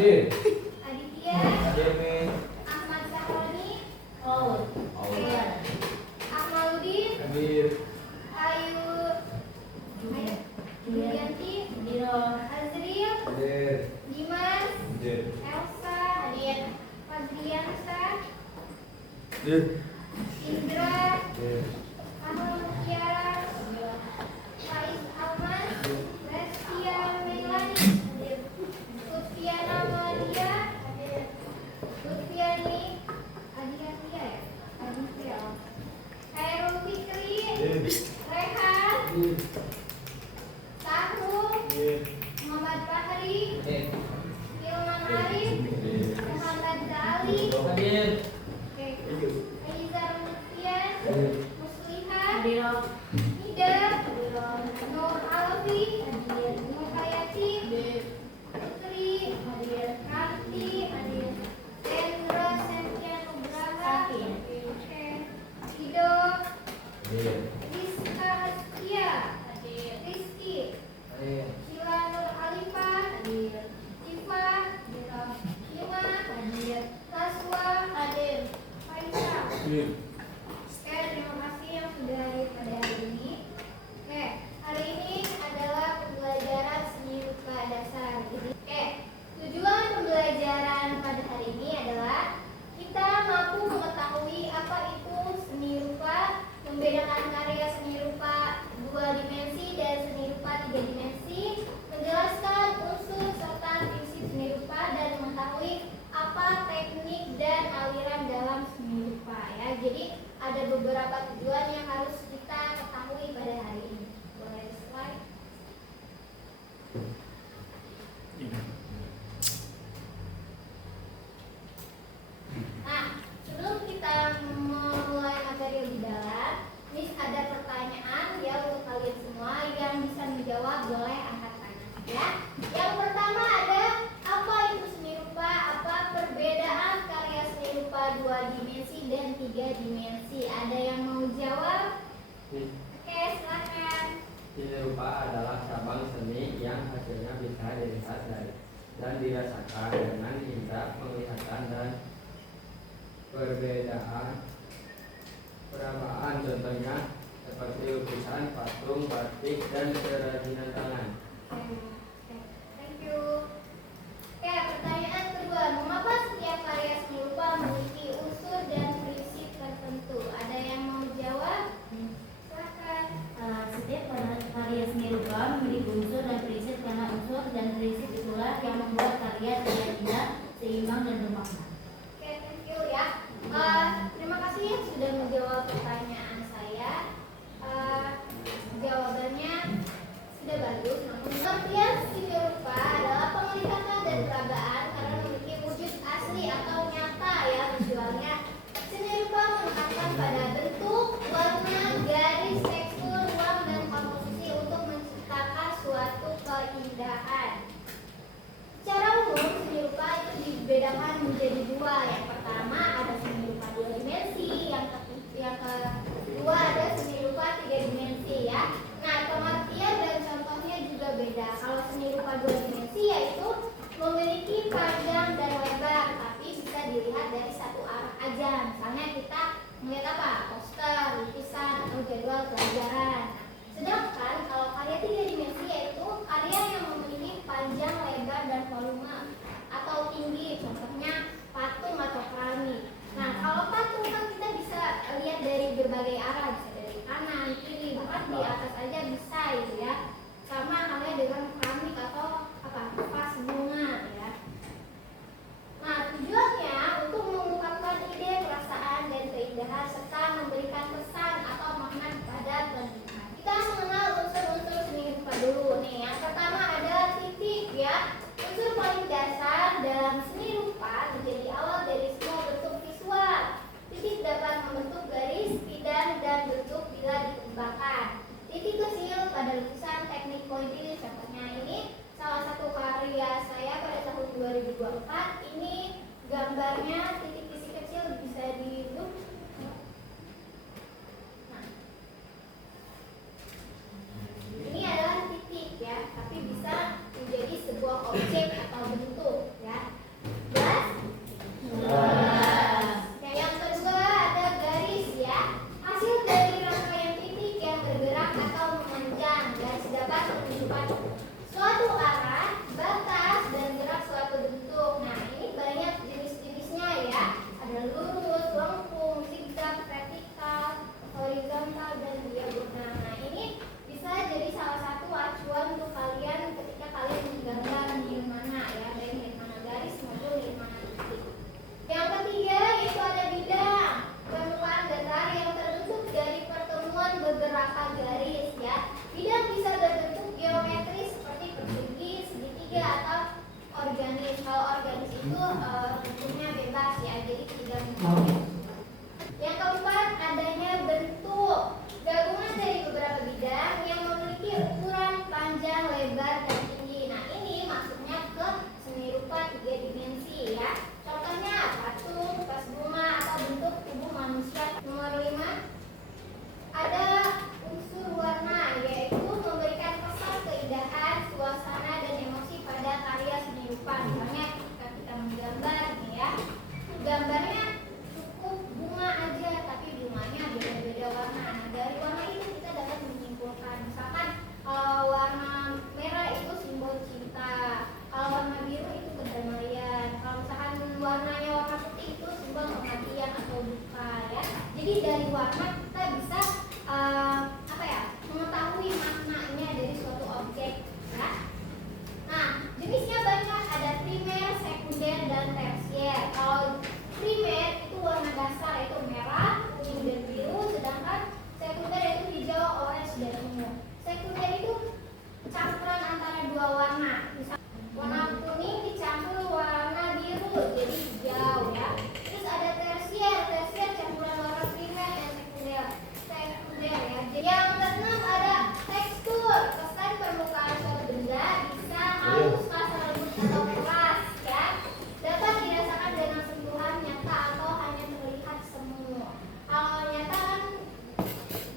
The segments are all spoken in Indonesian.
Hadir. Aditya. Hadir nih. Ahmad Sahroni. Paul. Ahmadudin. Hadir. Ayu. Yulianti. Azril. Hadir. Dimas. Hadir. Elsa. Hadir. Fadriansa. Hadir. Indra. Hadir. Ahmad Mutiara. Faiz Alman. Restia Melani. Lutfiana Maria. Lutfiani Adiantia ya? Aditya. Khairul Fikri. Rehan. Tahrul. Muhammad Fahri. Hilman Arif. Muhammad Zali. Hadir. Aizar Lutfian. Musliha. Ida. Nur Alfi. Nur Hayati. Putri. Ranti. Hendra Septian Nugraha. Hido. Rizka Astia. Rizky. Sheila Nur Alifah. Iva. Ima. Naswa. Faisal. Oke, terima kasih yang sudah hadir pada hari ini. Oke, hari ini adalah pembelajaran seni rupa dasar. Oke, tujuan pembelajaran pada hari ini adalah kita mampu mengetahui apa itu seni rupa, membedakan karya seni rupa 2 dimensi dan seni rupa 3 dimensi, menjelaskan unsur serta prinsip seni rupa dan mengetahui apa teknik dan aliran dalam seni rupa ya. Jadi ada beberapa tujuan yang harus kita ketahui pada hari ini. Boleh slide. Nah, sebelum kita memulai materi lebih dalam, Miss ada pertanyaan ya untuk kalian semua yang bisa menjawab boleh angkat tangan ya. Yang pertama ada apa itu seni rupa? Apa perbedaan karya seni rupa 2 dimensi dan 3 dimensi? Ada yang mau jawab? Oke, silakan. Seni rupa adalah cabang seni yang hasilnya bisa dilihat dan dirasakan dengan indera penglihatan dan perbedaan perabaan, contohnya seperti lukisan, patung, batik, dan kerajinan tangan. Thank you. Oke, pertanyaan kedua, mengapa setiap karya seni rupa memiliki unsur dan prinsip tertentu? Ada yang mau jawab? Silakan. Setiap karya seni rupa memiliki unsur dan prinsip karena unsur dan prinsip itulah yang membuat karya tidak seimbang dan bermakna. Oke, thank you ya. Terima kasih yang sudah menjawab pertanyaan saya. Jawabannya sudah bagus. Namun pengertian seni rupa adalah penglihatan dan perabaan karena memiliki wujud asli atau nyata ya visualnya. Seni rupa menekankan pada bentuk, warna, garis, tekstur, ruang, dan komposisi untuk menciptakan suatu keindahan. Secara umum, seni rupa itu dibedakan menjadi 2. Yang pertama ada seni rupa 2 dimensi, yang kedua ada seni rupa 3 dimensi ya. Nah, pengertian dan contohnya juga beda. Kalau seni rupa 2 dimensi yaitu memiliki panjang dan lebar, tapi bisa dilihat dari satu arah aja. Misalnya kita melihat apa? Poster, lukisan, atau jadwal pelajaran. Sedangkan kalau karya 3 dimensi yaitu karya yang memiliki panjang, lebar, dan volume atau tinggi, contohnya patung atau keramik. Nah, kalau patung kan kita bisa lihat dari berbagai arah, bisa dari kanan, kiri, bahkan di atas aja bisa gitu ya. Sama halnya dengan keramik atau vas bunga ya. Nah, tujuannya untuk mengungkapkan ide, perasaan, dan keindahan serta memberikan pesan atau makna kepada pendengar. Kita mengenal unsur-unsur seni rupa dulu nih. Yang pertama ada titik ya. Unsur paling dasar dalam seni rupa menjadi awal dari semua bentuk visual. Titik dapat membentuk garis, bidang, dan bentuk bila dikembangkan. Titik kecil pada lukisan teknik pointil, contohnya ini salah satu karya saya pada tahun 2024. Ini gambarnya titik-titik kecil bisa di zoom. Nah, ini adalah titik ya, tapi bisa menjadi sebuah objek atau bentuk ya. itu bentuknya bebas ya, jadi tidak mengkotak. Yang keempat, adanya bentuk gabungan dari beberapa bidang yang memiliki ukuran panjang, lebar, dan tinggi. Nah, ini maksudnya ke seni rupa 3 dimensi ya. Contohnya patung, vas bunga, atau bentuk tubuh manusia. Nomor 5, ada unsur warna, yaitu memberikan kesan keindahan, suasana, dan emosi pada karya seni rupa. Misalnya ketika kita menggambar nih ya, gambarnya cukup bunga aja, tapi bunganya beda-beda warna. Nah, dari warna itu kita dapat menyimpulkan, misalkan warna merah itu simbol cinta, kalau warna biru itu kedamaian, kalau misalkan warnanya warna putih itu simbol kematian atau duka ya. Jadi dari warna kita bisa mengetahui maknanya dari suatu objek ya. Nah, jenisnya banyak, ada primer, sekunder, dan tersier. Kalau primer itu warna dasar itu merah, kuning, dan biru, sedangkan sekunder itu hijau, orange, dan ungu. Sekunder itu campuran antara dua warna, misalnya warna kuning dicampur warna biru jadi hijau ya. Terus ada tersier, tersier campuran warna primer dan sekunder ya. Yang keenam ada tekstur, kesan permukaan suatu benda bisa halus, kasar, lembut, atau keras ya. Dapat dirasakan dengan sentuhan nyata atau hanya terlihat semu. Kalau nyata kan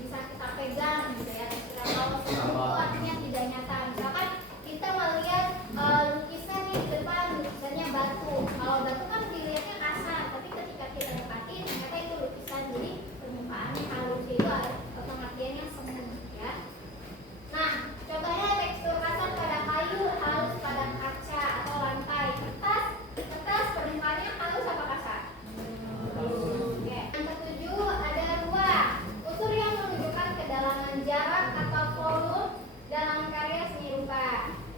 bisa kita pegang gitu ya. Kalau semu artinya tidak nyata. Misalkan kita melihat lukisan di depan, lukisannya batu. Kalau batu kan dilihatnya kasar, tapi ketika kita dekati ternyata itu lukisan, jadi permukaannya halus, itu pengertiannya semu ya. Nah, contohnya tekstur kasar pada kayu, halus pada kaca atau lantai. Kertas permukaannya halus apa kasar? Oke. Yang ketujuh ada ruang, unsur yang menunjukkan kedalaman jarak atau volume dalam karya seni rupa.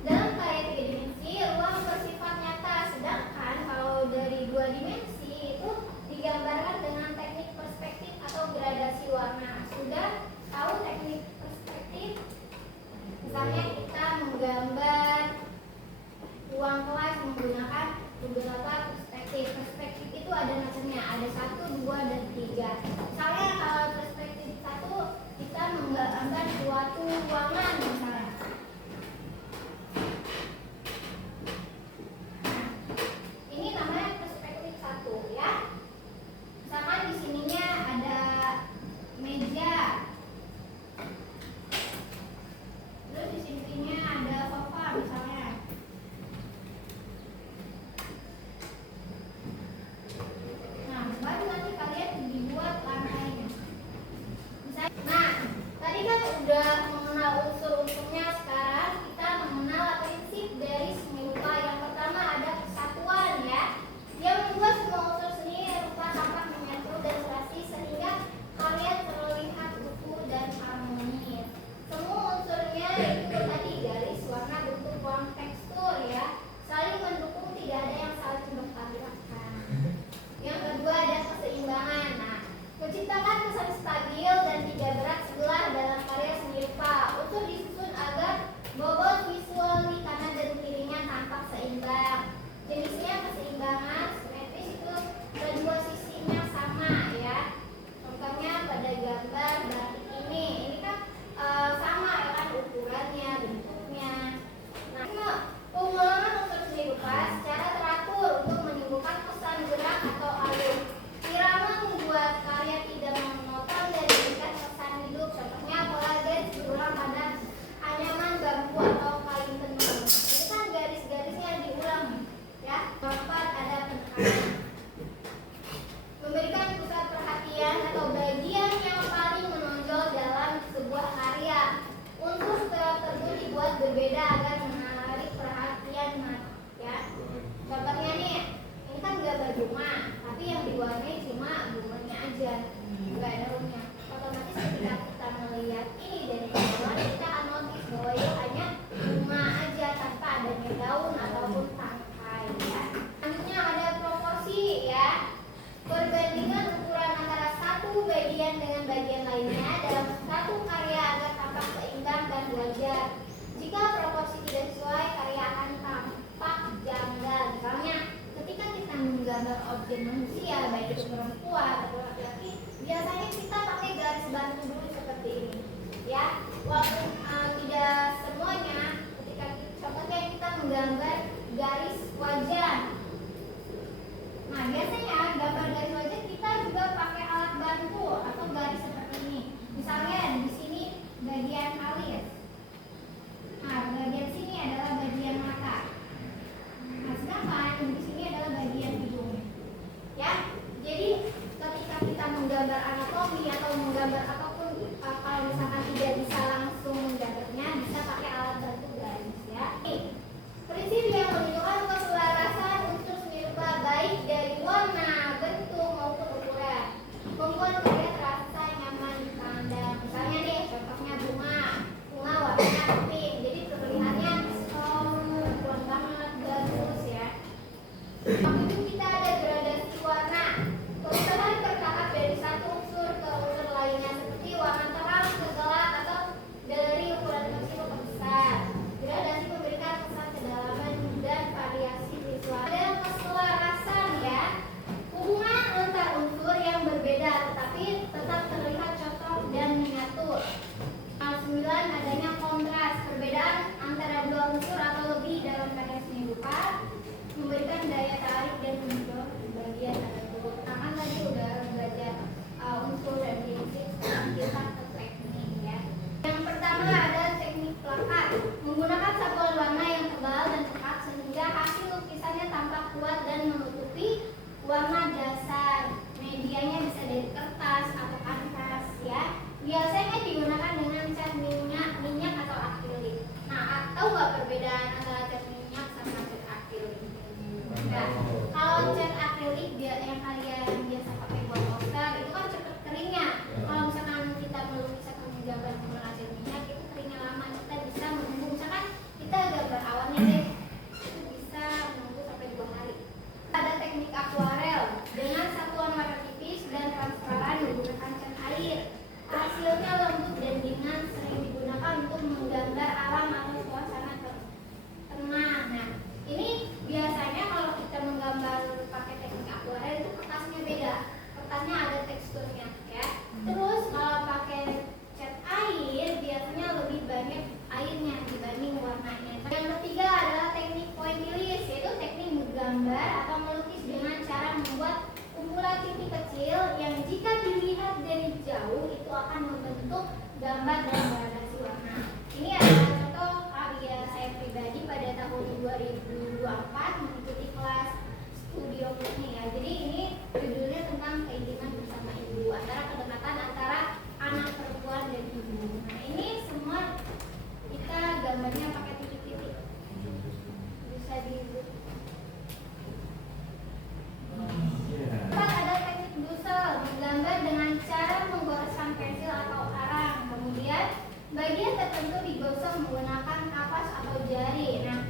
Dalam karya 3 dimensi, ruang bersifat nyata, sedangkan kalau dari 2 dimensi itu digambarkan dengan teknik perspektif atau gradasi warna. Sudah tahu teknik perspektif? Misalnya kita menggambar ruang kelas menggunakan beberapa perspektif. Perspektif itu ada macamnya, ada 1, 2, dan 3. Misalnya kalau perspektif 1 kita menggambar suatu ruangan misalnya. Ini namanya perspektif 1 ya. Misalkan di sininya ada meja. Terus di sininya ada sofa misalnya. Nah, baru nanti kalian dibuat lantainya. Nah, tadi kan udah mengenal unsur-unsurnya, sekarang kita mengenal prinsip dari seni rupa. Yang pertama ada kesatuan ya. Dia membuat semua unsur seni rupa tampak menyatu dan serasi sehingga karya terlihat utuh dan harmonis. Semua unsurnya itu tadi garis, warna, bentuk, ruang, tekstur ya, saling mendukung, tidak ada yang saling bertabrakan. Yang kedua ada keseimbangan. Nah, menciptakan kesan stabil dan tidak berat sebelah dalam karya seni rupa. Unsur disusun agar bobot visual di kanan dan kirinya tampak seimbang. Jenisnya keseimbangan, simetris itu kedua sisinya sama ya. Contohnya pada gambar batik ini kan sama ya kan ukurannya, bentuknya. Nah, pengulangan unsur seni rupa secara teratur untuk menimbulkan kesan gerak atau alur. Irama membuat karya tidak monoton dan memberikan kesan hidup. Contohnya pola garis berulang pada anyaman bambu atau kain tenun. Ini kan garis-garisnya diulang ya. Keempat ada penekanan. Memberikan pusat perhatian atau bagian yang paling menonjol dalam sebuah karya. Unsur tersebut dibuat berbeda agar menarik perhatian ya. Contohnya nih, ini kan gambar bunga, tapi yang diwarnai cuma bunganya aja, nggak ada daunnya. Otomatis ketika kita melihat ini dari bawah, kita akan notice bahwa itu hanya bunga aja tanpa adanya daun ataupun tangkai ya. Selanjutnya ada proporsi ya. Perbandingan ukuran antara satu bagian dengan bagian lainnya dalam satu karya agar tampak seimbang dan wajar. Jika proporsi tidak sesuai, karya akan tampak janggal. Misalnya, ketika menggambar objek manusia, baik itu perempuan atau laki-laki, biasanya kita pakai garis bantu dulu seperti ini. Ya, walaupun tidak semuanya, ketika contohnya kita menggambar garis wajah. Nah, biasanya gambar garis wajah kita juga pakai alat bantu atau garis seperti ini. Misalnya di sini bagian alis. Nah, bagian sini adalah bagian mata. Nah, sedangkan di sini adalah bagian hidung. Ya, jadi ketika kita menggambar anatomi atau menggambar apapun, kalau misalkan tidak bisa langsung menggambarnya, bisa pakai alat bantu garis. Ya. Prinsip yang menunjukkan keselarasan unsur seni rupa baik dari warna, bentuk maupun ukuran, membuat karya terasa nyaman dipandang. Misalnya nih, contohnya bunga warnanya pink, jadi terlihatnya kuat banget, bagus ya. Waktu itu kita ada gradasi warna. Perubahan tertahap dari satu unsur ke unsur lainnya, seperti warna terang ke gelap atau dari ukuran kecil ke besar. Gradasi memberikan kesan kedalaman dan variasi visual. Ada keselarasan ya, hubungan antar unsur yang berbeda tetapi tetap terlihat cocok dan menyatu. 9, adanya kontras. Perbedaan antara dua unsur atau lebih dalam karya seni rupa memberikan daya tarik dan mendorong bagian tersebut. Nah, kan tadi udah belajar unsur dan prinsip, kita ke teknik ya. Yang pertama ada teknik plakat. Menggunakan satuan warna yang tebal dan pekat sehingga hasil lukisannya tampak kuat dan menutupi warna dasar. Medianya bisa dari kertas atau kanvas ya. Biasanya digunakan dengan cat minyak atau akrilik. Nah, tahu nggak perbedaan antara cat minyak sama cat akrilik? Nah, kalau cat akrilik yang kalian biasa pakai buat poster itu kan cepat keringnya. Kalau misalkan kita melukis atau menggambar menggunakan cat minyak itu keringnya lama, kita bisa menunggu. Misalkan kita gambar awalnya deh, itu bisa menunggu sampai 2 hari. Ada teknik akuarel dengan satuan warna tipis dan transparan menggunakan cat air. Hasilnya lembut dan ringan, sering digunakan untuk menggambar alam atau suasana tenang. Nah, ini biasanya kalau kita menggambar pakai teknik akuarel itu kertasnya beda. Kertasnya ada teksturnya ya. Terus kalau pakai cat air biasanya lebih banyak airnya dibanding warnanya. Yang ketiga adalah teknik pointillis, yaitu teknik menggambar atau melukis dengan cara membuat kumpulan titik kecil yang jika dilihat dari jauh itu akan membentuk gambar dan gradasi warna. Ini adalah contoh karya saya pribadi pada tahun 2024 mengikuti kelas studio ini ya. Jadi ini judulnya tentang keinginan bersama ibu, antara kedekatan antara anak perempuan dan ibu. Nah, ini semua kita gambarnya pakai titik-titik. Bisa di ada teknik dusel, menggambar dengan cara menggoreskan pensil atau arang. Kemudian bagian tertentu digosok menggunakan kapas atau jari. Nah,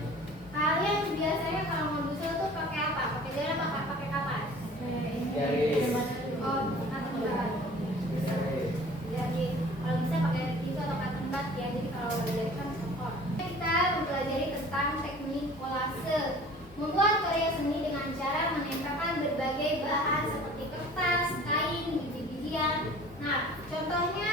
kalian biasanya kalau mendusel tuh pakai apa? Pakai jari apa pakai kapas? Jari. Oh, atau tempat. Jadi kalau bisa pakai pisau atau tempat ya. Jadi kalau jari kan sokor. Kita mempelajari tentang teknik kolase, membuat karya seni dengan cara menempelkan berbagai bahan seperti kertas, kain, biji-bijian. Nah, contohnya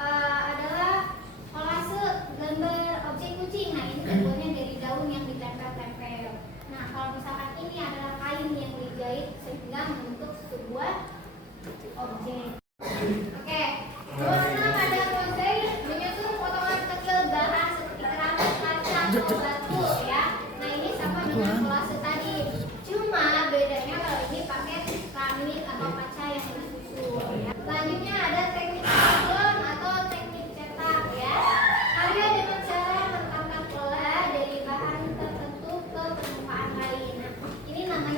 adalah kolase gambar objek kucing. Nah, ini terbuatnya dari daun yang ditempel-tempel. Nah, kalau misalkan ini adalah kain yang dijahit sehingga membentuk sebuah objek. Oke. Warna pada mozaik menyusun potongan kecil bahan seperti keramik, kaca, atau batu ya. Nah, ini sama dengan kolase tadi. Cuma bedanya kalau ini pakai keramik atau kaca yang disusun ya. Selanjutnya ada teknik sablon atau teknik cetak ya. Karya dengan cara merekatkan pola dari bahan tertentu ke permukaan lain. Nah, ini namanya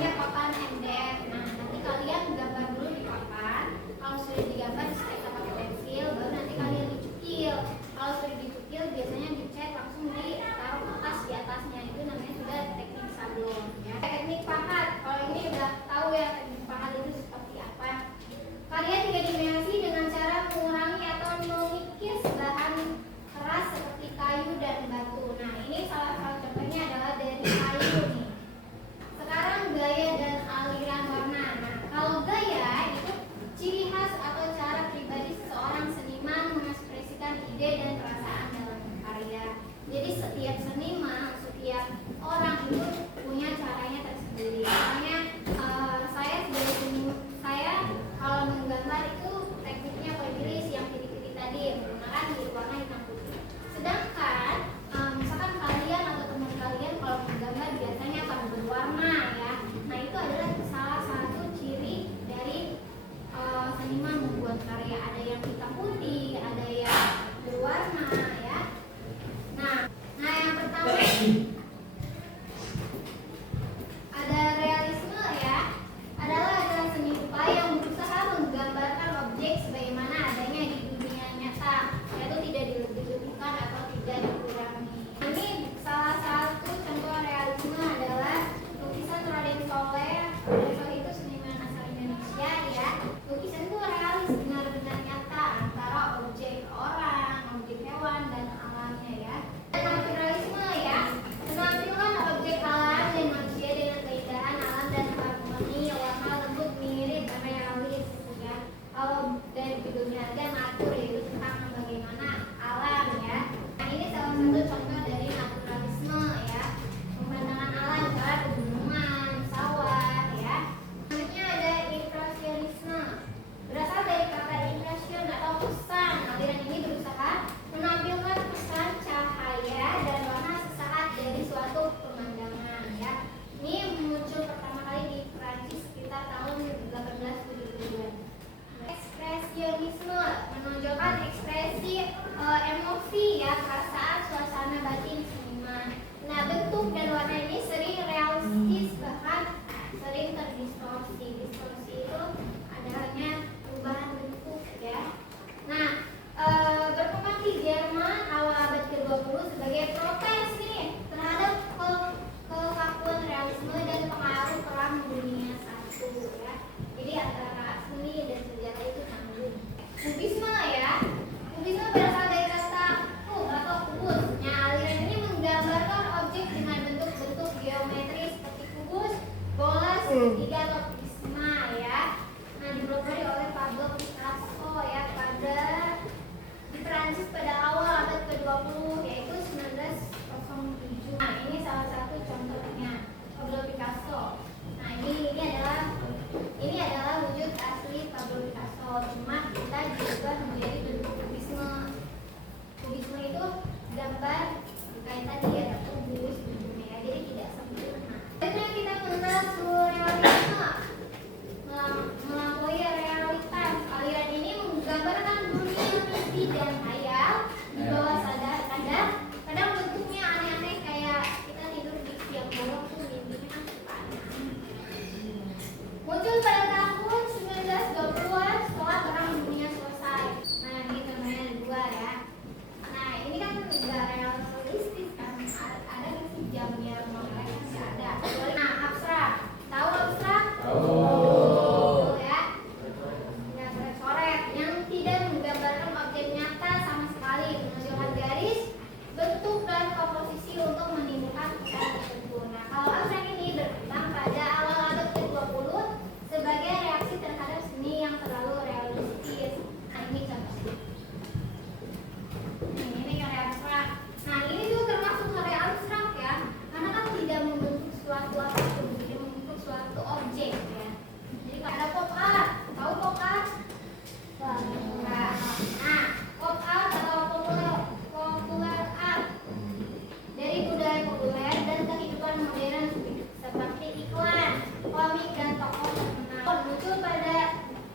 distorsi. Distorsi itu adanya perubahan bentuk ya. Nah, berkembang di Jerman awal abad ke-20 sebagai protes nih terhadap kekakuan realisme dan pengaruh Perang Dunia I ya. Jadi antara seni dan sejarah itu nyambung. Kubisme ya. Kubisme berasal dari kata kub atau kubus. Nah, aliran ini menggambarkan objek dengan bentuk-bentuk geometris seperti kubus, bola, segitiga atau prisma ya. Nah, dipelopori oleh Pablo Picasso ya di Prancis pada awal abad ke-20 yaitu 1907. Nah, ini salah satu contohnya Pablo Picasso. Nah, ini adalah wujud asli Pablo Picasso. Cuma kita diubah menjadi bentuk kubisme. Kubisme itu gambar kayak tadi ya, kubus bentuknya ya, jadi tidak sempurna. Selanjutnya kita mengenal surrealisme, melampaui realitas. Aliran ini menggambarkan dunia mimpi dan khayal di bawah sadar. Kadang bentuknya aneh-aneh kayak kita tidur di siang bolong tuh mimpinya kan suka aneh. Muncul pada tahun 1920-an setelah Perang Dunia selesai. Nah, ini gambarnya dua ya. Nah, ini kan tidak realistis kan, ada nggak sih jamnya mereka nggak ada. Nah, abstrak, tahu abstrak? Tahu ya. Ya, coret yang tidak menggambarkan objek nyata sama sekali, menunjukkan garis, bentuk dan komposisi untuk menimbulkan kesan tertentu. Nah, kalau abstrak ini berkembang pada awal abad ke-20 sebagai reaksi terhadap seni yang terlalu realistis. Nah, ini contohnya. Ini karya abstrak. Nah, ini juga termasuk karya abstrak ya, karena kan tidak membentuk suatu apapun, tidak membentuk suatu objek ya. Jadi ada pop art, tahu pop art? Nah, pop art atau popular art dari budaya populer dan kehidupan modern seperti iklan, komik dan tokoh terkenal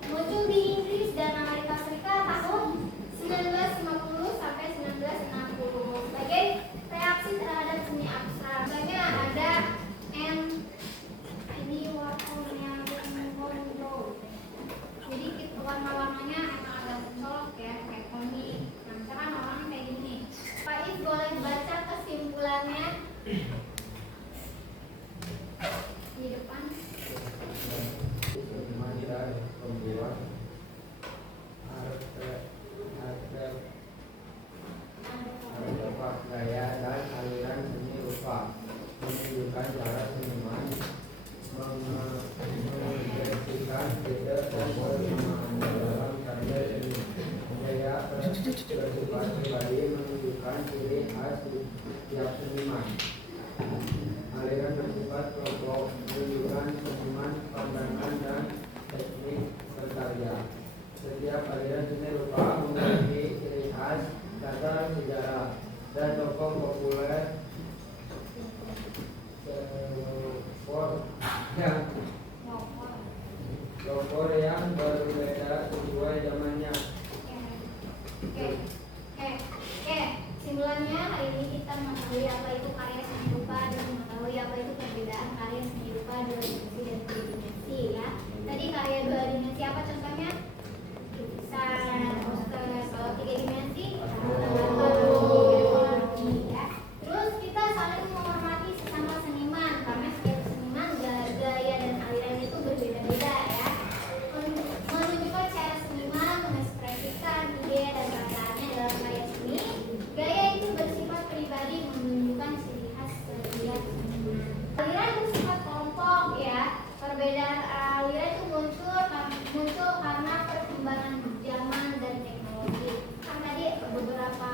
muncul di Inggris dan Amerika Serikat tahun 1950 sampai 1960 sebagai reaksi terhadap seni abstrak. Misalnya ada Andy Warholnya Warhol. Jadi warna-warnanya emang agak mencolok ya, kayak komik. Nah, misalkan orang kayak gini. Faiz boleh baca kesimpulannya di depan. Pembuat artefak gaya dan aliran seni rupa menunjukkan cara seniman mengekspresikan ide dan persamaan dalam karya seni. Gaya bersifat pribadi menunjukkan ciri khas setiap seniman. Aliran bersifat kelompok menunjukkan seniman, pandangan dan teknik berkarya. Setiap aliran seni rupa memiliki ciri khas, latar sejarah, dan tokoh populer yang berbeda sesuai zamannya. Oke. Simpulannya hari ini kita mengetahui apa itu karya seni rupa dan mengetahui apa itu perbedaan karya seni rupa dua dimensi dan tiga dimensi ya. Tadi karya dua dimensi apa contohnya? Lukisan, poster. Kalau tiga dimensi, ya. Terus kita saling menghormati sesama seniman karena setiap seniman gaya dan aliran itu berbeda-beda ya. Menunjukkan cara seniman mengekspresikan ide dan perasaannya dalam karya seni. Gaya itu bersifat pribadi menunjukkan ciri khas setiap seniman. Aliran bersifat kelompok ya. Perbedaan aliran itu muncul karena perkembangan zaman dan teknologi. Kan tadi beberapa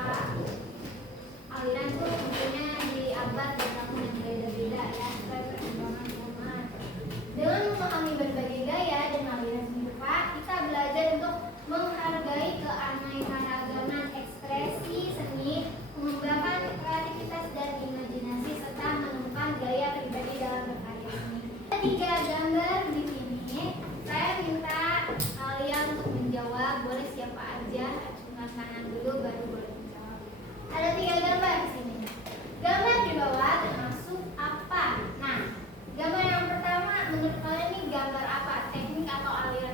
aliran itu tentunya di abad dan tahun yang beda-beda ya, sesuai perkembangan zaman. Dengan memahami berbagai gaya dan aliran seni rupa, kita belajar untuk menghargai keanekaragaman ekspresi seni, mengembangkan kreativitas dan imajinasi, serta menemukan gaya pribadi dalam berkarya seni. Ada 3 gambar di sini. Saya minta kalian untuk menjawab, boleh siapa aja, acungkan tangan dulu baru boleh menjawab. Ada 3 gambar di sini. Gambar di bawah termasuk apa? Nah, gambar yang pertama menurut kalian ini atau aliran